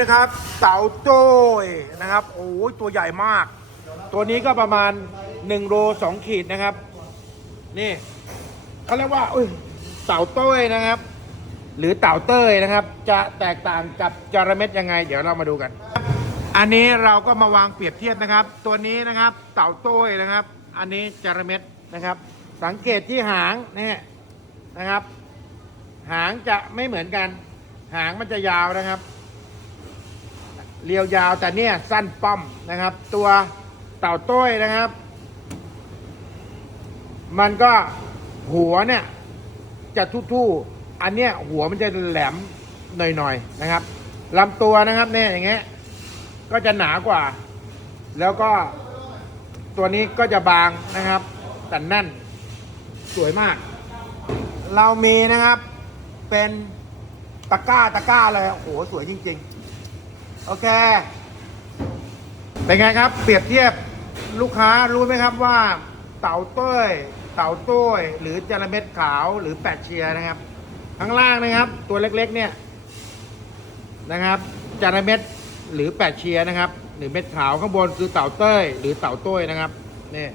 นะครับเต่าโต้ยนะครับโอ้ยตัวใหญ่มาก ตัวนี้ก็ประมาณ1โล2ขีดนะครับ นี่เขาเรียกว่าอุ้ยเต่าโต้ยนะครับ หรือเต่าเต้ยนะครับ จะแตกต่างกับจระเม็ดยังไง เดี๋ยวเรามาดูกัน อันนี้เราก็มาวางเปรียบเทียบนะครับ ตัวนี้นะครับเต่าโต้ยนะครับ อันนี้จระเม็ดนะครับ สังเกตที่หางนี่นะครับ หางจะไม่เหมือนกัน หางมันจะยาวนะครับ เรียวยาวแต่เนี่ยสั้นป้อมนะครับ ตัวเต่าต้ยนะครับ มันก็หัวเนี่ย จะทู่ๆอันเนี้ยหัวมันจะแหลมหน่อยๆนะครับลำตัวนะครับเนี่ยอย่างเงี้ยก็จะหนากว่า แล้วก็ตัวนี้ก็จะบางนะครับแต่แน่นสวยมาก เรามีนะครับ เป็นตะก้าตะก้าเลยโอ้โหสวยจริง ๆ โอเค เป็นไงครับ เปรียบเทียบลูกค้ารู้ไหมครับว่าเต่าเต้ย เต่าต้ย หรือจระเม็ดขาวหรือแปดเชียนะครับ ข้างล่างนะครับ ตัวเล็กๆเนี่ยนะครับจระเม็ดหรือแปดเชียนะครับหรือเม็ดขาวข้างบนคือเต่าเต้ย หรือเต่าต้ยนะครับนี่